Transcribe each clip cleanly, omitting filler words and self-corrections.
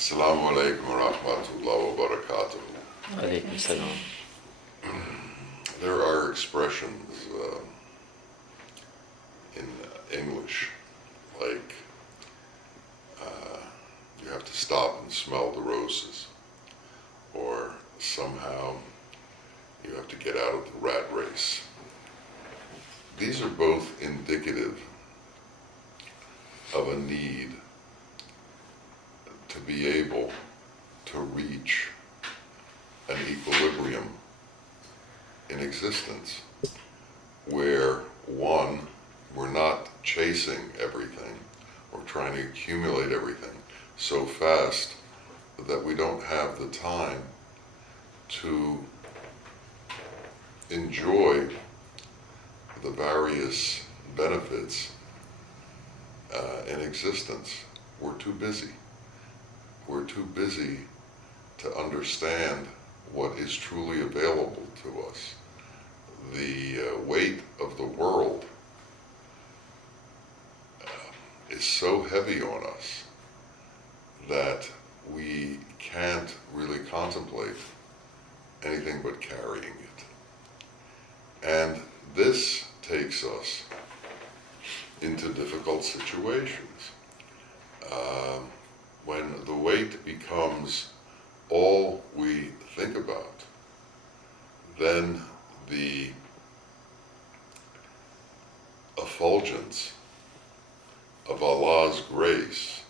Assalamu alaikum wa rahmatullahi wa barakatuh. Alaikum salam. There are expressions in English like you have to stop and smell the roses, or somehow you have to get out of the rat race. These are both indicative of a need to be able to reach an equilibrium in existence where, one, we're not chasing everything or trying to accumulate everything so fast that we don't have the time to enjoy the various benefits in existence. We're too busy. We're too busy to understand what is truly available to us. The weight of the world is so heavy on us that we can't really contemplate anything but carrying it. And this takes us into difficult situations. When the weight becomes all we think about, then the effulgence of Allah's grace,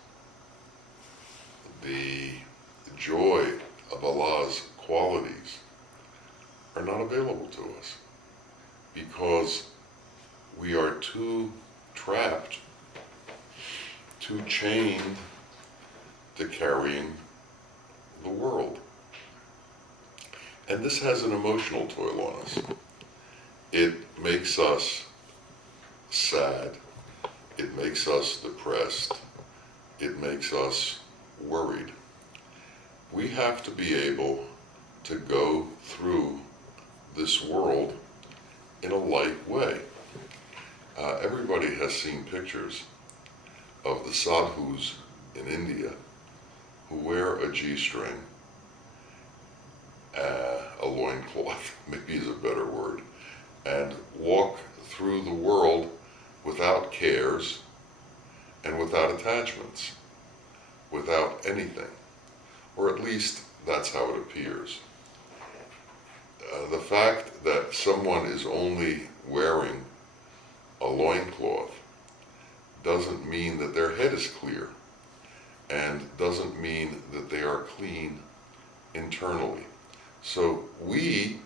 the joy of Allah's qualities are not available to us because we are too trapped, too chained to carrying the world. And this has an emotional toll on us. It makes us sad. It makes us depressed. It makes us worried. We have to be able to go through this world in a light way. Everybody has seen pictures of the sadhus in India who wear a G-string, a loincloth, maybe is a better word, and walk through the world without cares and without attachments, without anything, or at least that's how it appears. The fact that someone is only wearing a loincloth doesn't mean that their head is clear, and doesn't mean that they are clean internally. So we,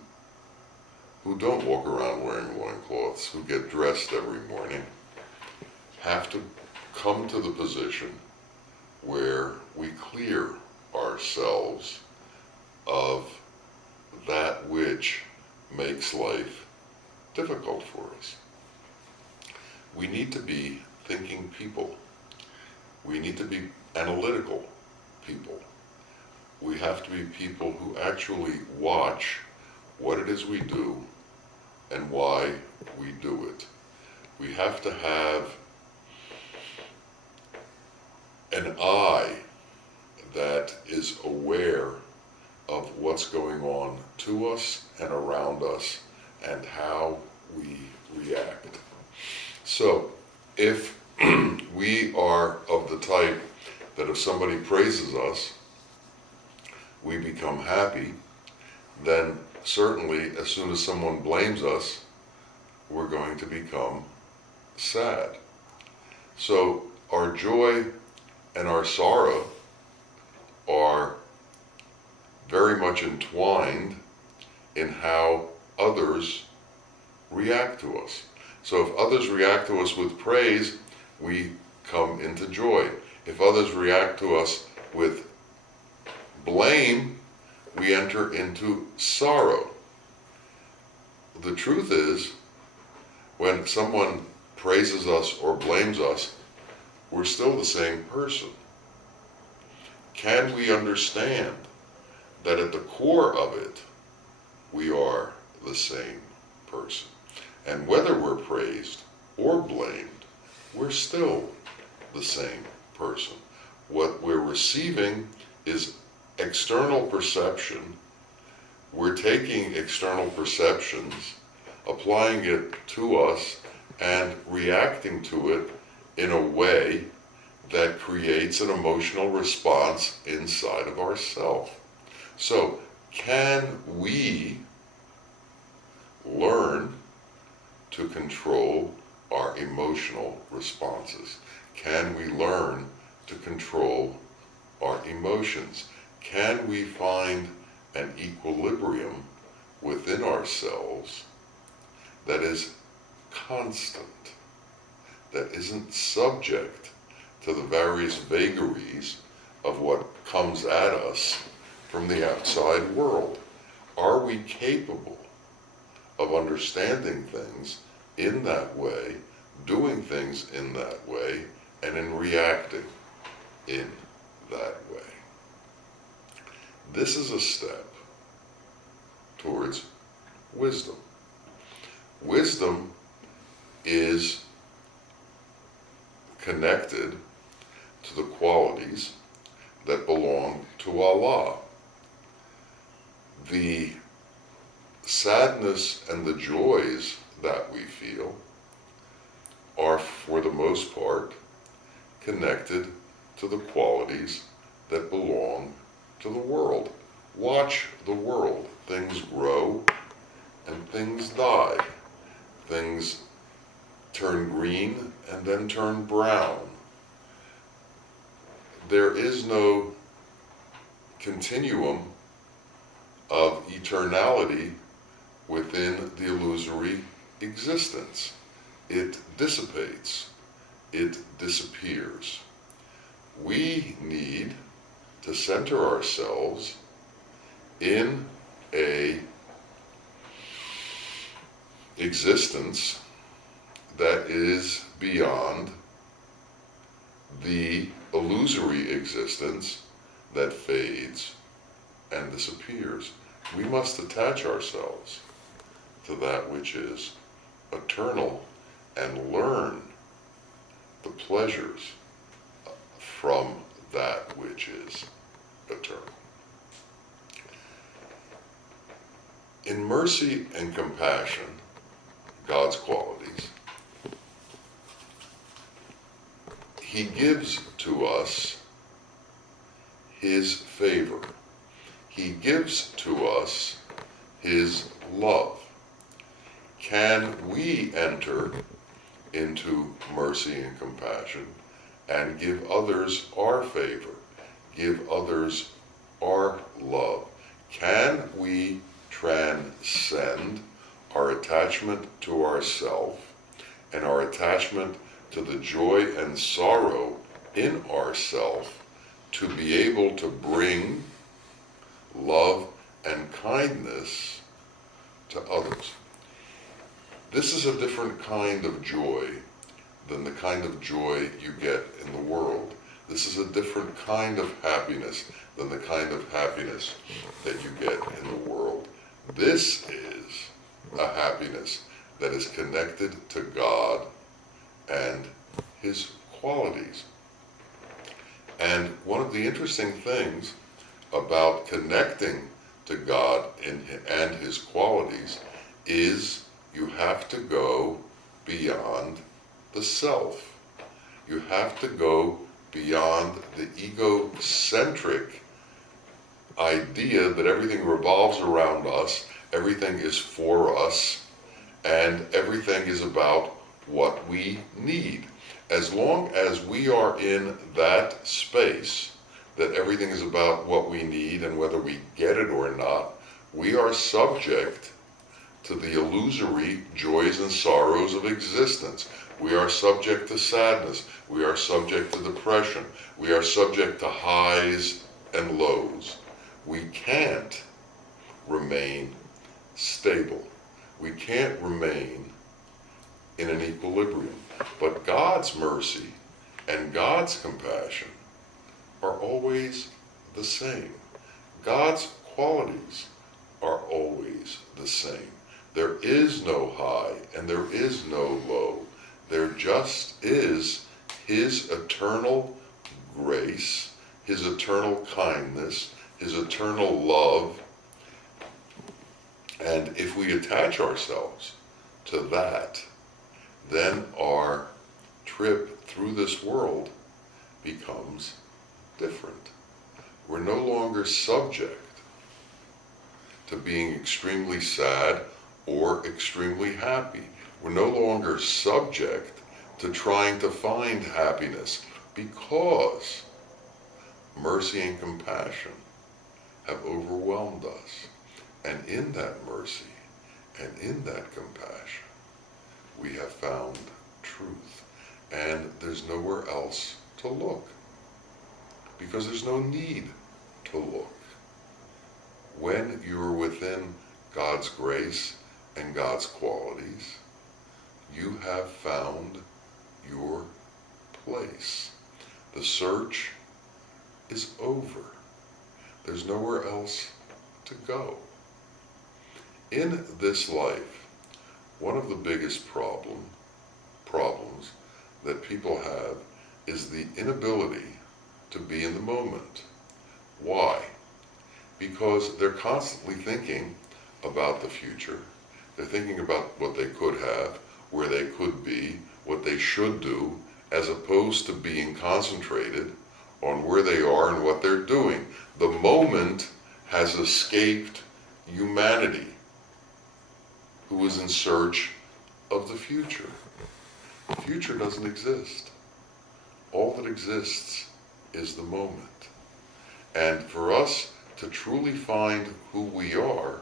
who don't walk around wearing loincloths, who get dressed every morning, have to come to the position where we clear ourselves of that which makes life difficult for us. We need to be thinking people. We need to be analytical people. We have to be people who actually watch what it is we do and why we do it. We have to have an eye that is aware of what's going on to us and around us and how we react. So, if we are of the type that if somebody praises us, we become happy, then certainly as soon as someone blames us, we're going to become sad. So our joy and our sorrow are very much entwined in how others react to us. So if others react to us with praise, we come into joy. If others react to us with blame, we enter into sorrow. The truth is, when someone praises us or blames us, we're still the same person. Can we understand that at the core of it, we are the same person? And whether we're praised or blamed, we're still the same person. What we're receiving is external perception. We're taking external perceptions, applying it to us, and reacting to it in a way that creates an emotional response inside of ourselves. So, can we learn to control our emotional responses? Can we learn to control our emotions? Can we find an equilibrium within ourselves that is constant, that isn't subject to the various vagaries of what comes at us from the outside world? Are we capable of understanding things in that way, doing things in that way, and in reacting in that way? This is a step towards wisdom. Wisdom is connected to the qualities that belong to Allah. The sadness and the joys that we feel are, for the most part, connected to the qualities that belong to the world. Watch the world. Things grow and things die. Things turn green and then turn brown. There is no continuum of eternality within the illusory existence. It dissipates. It disappears. We need to center ourselves in a existence that is beyond the illusory existence that fades and disappears. We must attach ourselves to that which is eternal and learn the pleasures from that which is eternal. In mercy and compassion, God's qualities, He gives to us His favor. He gives to us His love. Can we enter into mercy and compassion and give others our favor, give others our love? Can we transcend our attachment to ourself and our attachment to the joy and sorrow in ourself to be able to bring love and kindness to others? This is a different kind of joy than the kind of joy you get in the world. This is a different kind of happiness than the kind of happiness that you get in the world. This is a happiness that is connected to God and His qualities. And one of the interesting things about connecting to God and His qualities is you have to go beyond the self. You have to go beyond the egocentric idea that everything revolves around us, everything is for us, and everything is about what we need. As long as we are in that space, that everything is about what we need and whether we get it or not, we are subject to the illusory joys and sorrows of existence. We are subject to sadness. We are subject to depression. We are subject to highs and lows. We can't remain stable. We can't remain in an equilibrium. But God's mercy and God's compassion are always the same. God's qualities are always the same. There is no high and there is no low. There just is His eternal grace, His eternal kindness, His eternal love. And if we attach ourselves to that, then our trip through this world becomes different. We're no longer subject to being extremely sad or extremely happy. We're no longer subject to trying to find happiness, because mercy and compassion have overwhelmed us. And in that mercy and in that compassion, we have found truth. And there's nowhere else to look, because there's no need to look. When you're within God's grace and God's qualities, you have found your place. The search is over. There's nowhere else to go. In this life, one of the biggest problems that people have is the inability to be in the moment. Why? Because they're constantly thinking about the future. They're thinking about what they could have, where they could be, what they should do, as opposed to being concentrated on where they are and what they're doing. The moment has escaped humanity, who is in search of the future. The future doesn't exist. All that exists is the moment. And for us to truly find who we are,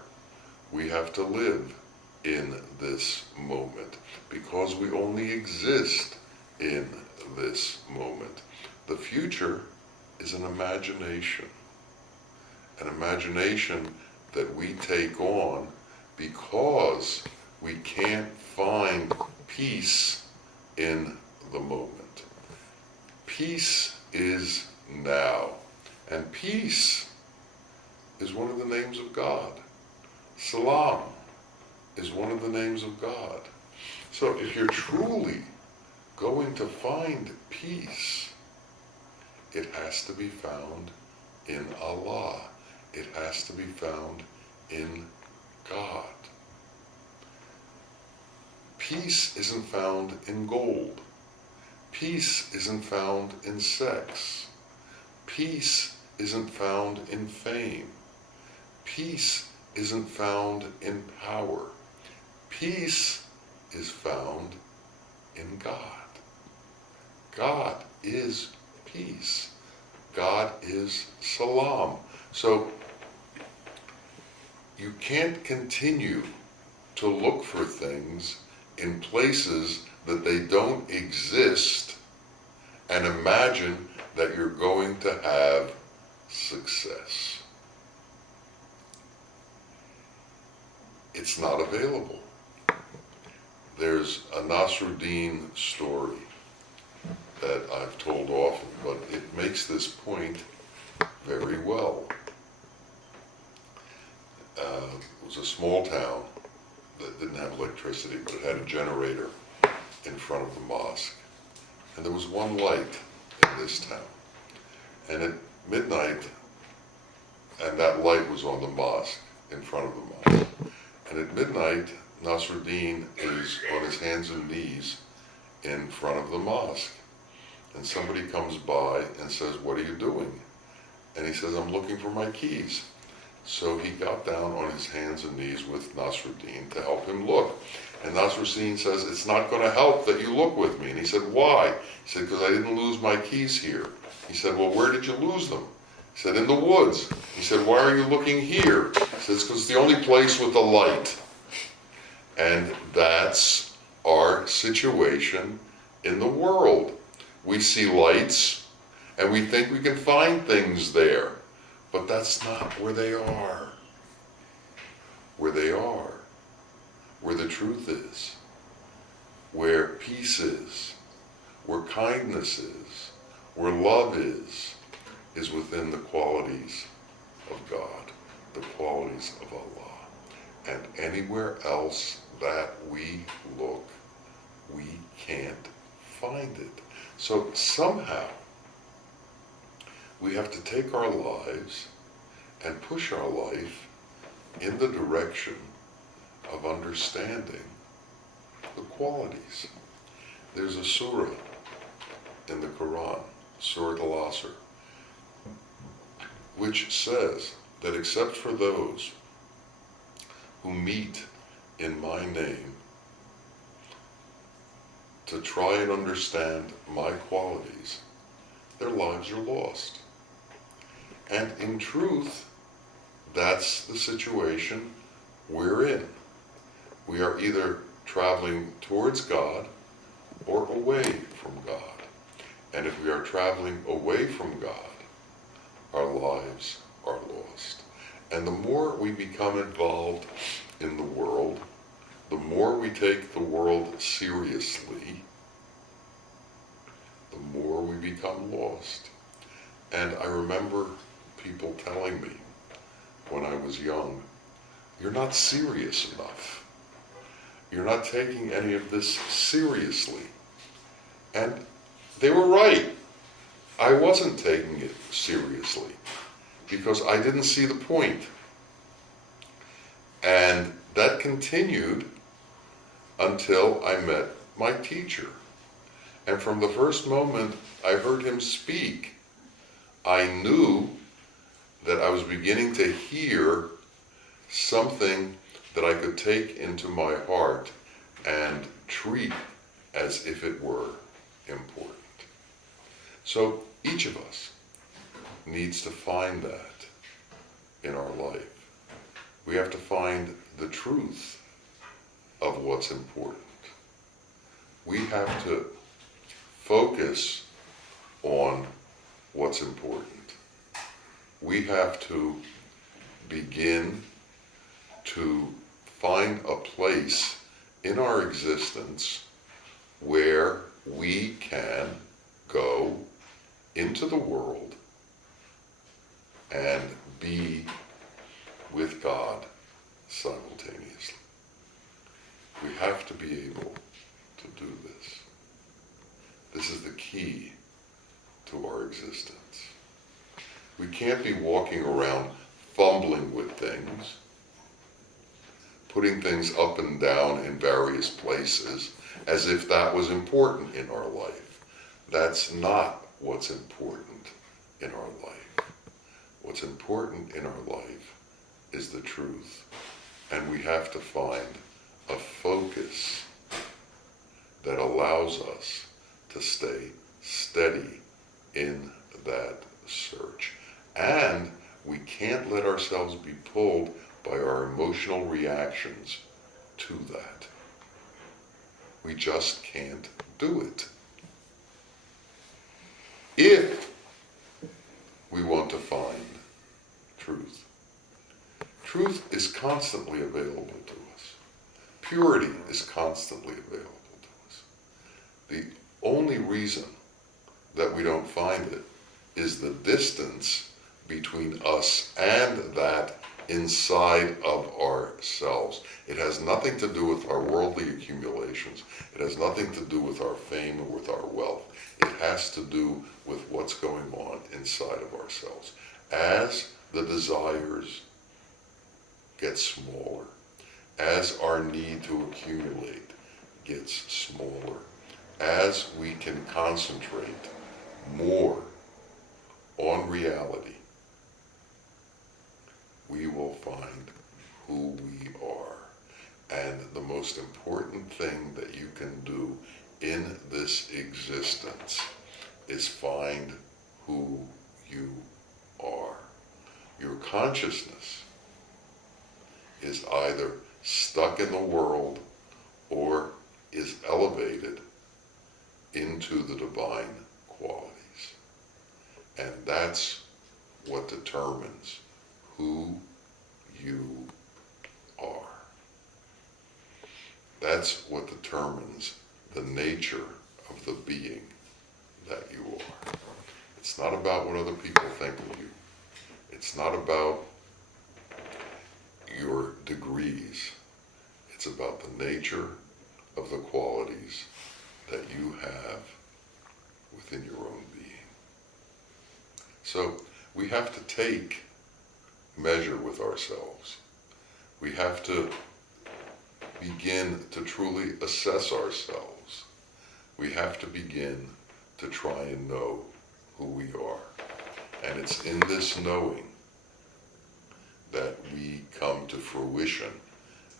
we have to live in this moment, because we only exist in this moment. The future is an imagination that we take on because we can't find peace in the moment. Peace is now, and peace is one of the names of God. Salam is one of the names of God. So if you're truly going to find peace, it has to be found in Allah. It has to be found in God. Peace isn't found in gold. Peace isn't found in sex. Peace isn't found in fame. Peace isn't found in power. Peace is found in God. God is peace. God is salam. So you can't continue to look for things in places that they don't exist and imagine that you're going to have success. It's not available. There's a Nasruddin story that I've told often, but it makes this point very well. It was a small town that didn't have electricity, but it had a generator in front of the mosque. And there was one light in this town. And at midnight, and that light was on the mosque, in front of the mosque. And at midnight, Nasruddin is on his hands and knees in front of the mosque. And somebody comes by and says, "What are you doing?" And he says, "I'm looking for my keys." So he got down on his hands and knees with Nasruddin to help him look. And Nasruddin says, "It's not going to help that you look with me." And he said, "Why?" He said, "Because I didn't lose my keys here." He said, "Well, where did you lose them?" He said, "In the woods." He said, "Why are you looking here?" He says, "Because it's the only place with a light." And that's our situation in the world. We see lights and we think we can find things there, but that's not where they are. Where they are, where the truth is, where peace is, where kindness is, where love is within the qualities of God, the qualities of Allah. And anywhere else that we look, we can't find it. So somehow we have to take our lives and push our life in the direction of understanding the qualities. There's a surah in the Quran, Surah Al-Asr, which says that except for those who meet in my name to try and understand my qualities, their lives are lost. And in truth, that's the situation we're in. We are either traveling towards God or away from God. And if we are traveling away from God, our lives are lost. And the more we become involved in the world, the more we take the world seriously, the more we become lost. And I remember people telling me when I was young, you're not serious enough. You're not taking any of this seriously. And they were right. I wasn't taking it seriously because I didn't see the point. And that continued until I met my teacher. And from the first moment I heard him speak, I knew that I was beginning to hear something that I could take into my heart and treat as if it were important. So each of us needs to find that in our life. We have to find the truth of what's important. We have to focus on what's important. We have to begin to find a place in our existence where we can go into the world and be with God simultaneously. We have to be able to do this. This is the key to our existence. We can't be walking around fumbling with things, putting things up and down in various places as if that was important in our life. That's not what's important in our life. What's important in our life is the truth. And we have to find a focus that allows us to stay steady in that search. And we can't let ourselves be pulled by our emotional reactions to that. We just can't do it. If we want to find truth, truth is constantly available to us. Purity is constantly available to us. The only reason that we don't find it is the distance between us and that inside of ourselves. It has nothing to do with our worldly accumulations. It has nothing to do with our fame or with our wealth. It has to do with what's going on inside of ourselves. As the desires get smaller, as our need to accumulate gets smaller, as we can concentrate more on reality, we will find who we are. And the most important thing that you can do in this existence is find who you are. Your consciousness is either stuck in the world or is elevated into the divine qualities. And that's what determines who you are. That's what determines the nature of the being that you are. It's not about what other people think of you. It's not about your degrees. It's about the nature of the qualities that you have within your own being. So we have to take measure with ourselves. We have to begin to truly assess ourselves. We have to begin to try and know who we are. And it's in this knowing that we come to fruition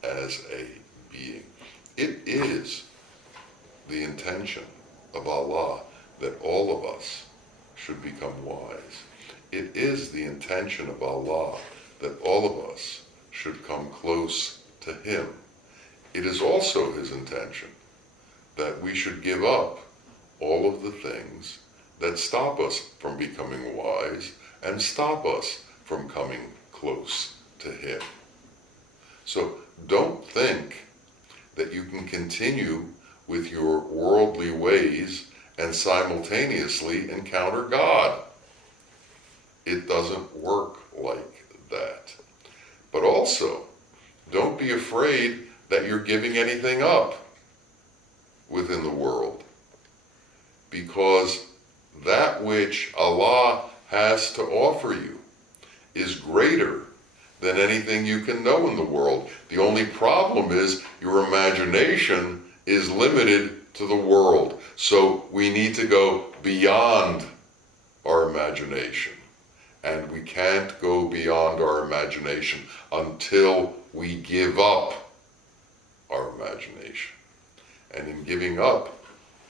as a being. It is the intention of Allah that all of us should become wise. It is the intention of Allah that all of us should come close to Him. It is also His intention that we should give up all of the things that stop us from becoming wise and stop us from coming close to Him. So don't think that you can continue with your worldly ways and simultaneously encounter God. It doesn't work like that. But also, don't be afraid that you're giving anything up within the world, because that which Allah has to offer you is greater than anything you can know in the world. The only problem is your imagination is limited to the world. So we need to go beyond our imagination. And we can't go beyond our imagination until we give up our imagination. And in giving up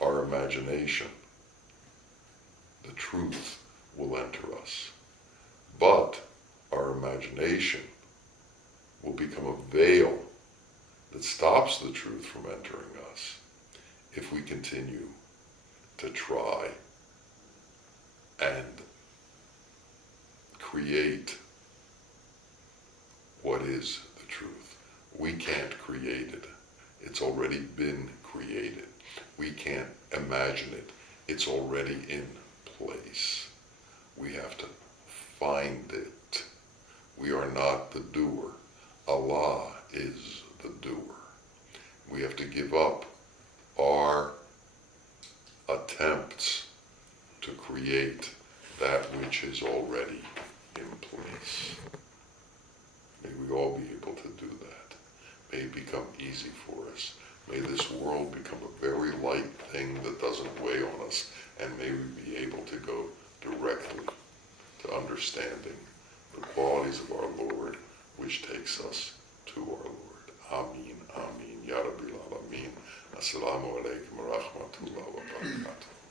our imagination, the truth will enter us. But our imagination will become a veil that stops the truth from entering us if we continue to try and create what is the truth. We can't create it. It's already been created. We can't imagine it. It's already in place. We have to find it. We are not the doer. Allah is the doer. We have to give up our attempts to create that which is already in place. May we all be able to do that. May it become easy for us. May this world become a very light thing that doesn't weigh on us, and may we be able to go directly to understanding the qualities of our Lord, which takes us to our Lord. Ameen, Ameen, Ya Rabbil Alameen. Assalamu alaikum wa rahmatullahi wa barakatuh.